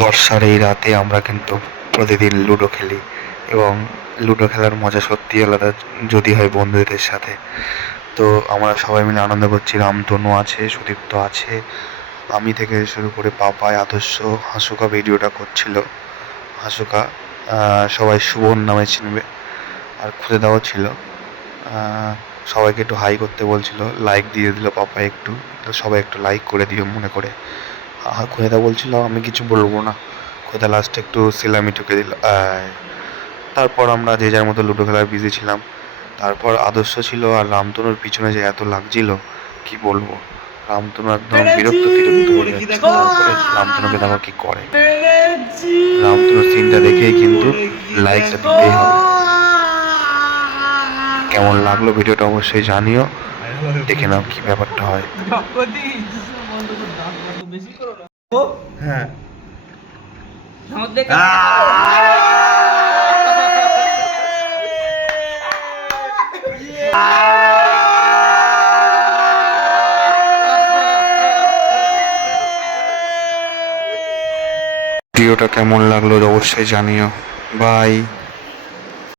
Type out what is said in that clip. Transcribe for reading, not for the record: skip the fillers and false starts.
বর্ষার এই রাতে আমরা কিন্তু প্রতিদিন লুডো খেলি এবং লুডো খেলার মজা সত্যি আলাদা যদি হয় বন্ধুদের সাথে। তো আমরা সবাই মিলে আনন্দ করছি। রামতনু আছে, সুদীপ্ত আছে, আমি থেকে শুরু করে পাপাই, আদর্শ, হাসুকা ভিডিওটা করছিল। হাসুকা সবাই সুবন নামে চিনবে, আর খুদেদাও ছিল। সবাইকে একটু হাই করতে বলছিল, লাইক দিয়ে দিল পাপা একটু, তো সবাই একটু লাইক করে দিও মনে করে। খুদেদা বলছিল আমি কিছু বলবো না, খুদেদা লাস্টে একটু সেলামি ঠুকে দিল। তারপর আমরা যে যার মতো লুডো খেলায় বিজি ছিলাম। তারপর আদর্শ ছিল, আর রামতনুর পিছনে যে এত লাগছিল কি বলবো। রামতনু একদম বিরক্ত হয়ে যাচ্ছে। তারপরে রামতনুকে দেখো কি করে। রামতনুর সিনটা দেখেই কিন্তু লাইকটা দিতেই হবে। কেমন লাগলো ভিডিওটা অবশ্যই জানিও, দেখে নাও কি ব্যাপারটা হয়। হ্যাঁ ভিডিওটা কেমন লাগলো অবশ্যই জানিও। বাই।